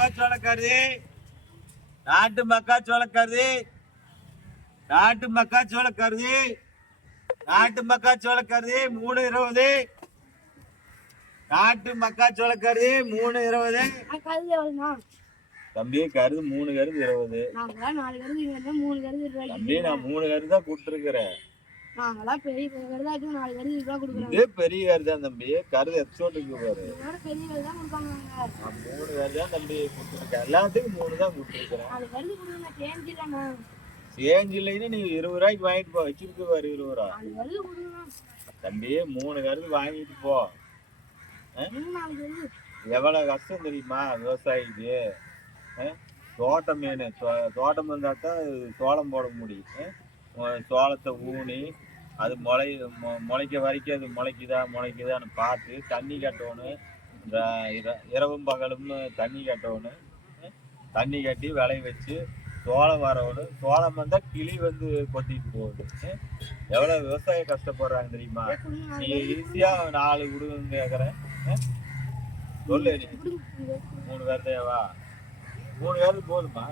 மக்காச்சோள கருதி, நாட்டு மக்காச்சோள கருதி, நாட்டு மக்காச்சோள கருதி, நாட்டு மக்காச்சோள கருதி 320. நாட்டு மக்காச்சோள கருதி 320. தம்பி கருது 3 கருது 20. தம்பி நான் 3 கருது தான் கொடுத்துருக்கிறேன். இதே பெரிய கருது தான் தம்பி. கருது எக்ஸோட்டுக்கு பாரு. 3 கருது தான் தம்பி கொடுத்துருக்கேன். எல்லாத்துக்கும் 3 தான் கொடுத்துருக்கிறேன். சேஞ்ச் இல்லைன்னு நீ 20 ரூபாய்க்கு வாங்கிட்டு போ. வச்சிருக்கு பாரு 20 ரூபா. தம்பி 3 கருது வாங்கிட்டு போ. எவ்வளவு கஷ்டம் தெரியுமா விவசாயிக்கு? தோட்டம் வேணும். தோட்டம் இருந்தா தான் சோளம் போட முடியும். சோளத்தை ஊனி அது முளைக்க வரைக்கும் அது முளைக்குதான்னு பார்த்து தண்ணி கட்டணும். இந்த இரவும் பகலும் தண்ணி கட்டணும். தண்ணி கட்டி விளைய வச்சு சோளம் வரணும். சோளம் வந்தா கிளி வந்து கொத்திட்டு போகுது. எவ்வளவு விவசாயம் கஷ்டப்படுறாங்க தெரியுமா? நீ ஈஸியா 4 விடுன்னு கேக்குறேன். சொல்லு நீ 3 பேர் தேவா? 3 பேருக்கு போதுமா?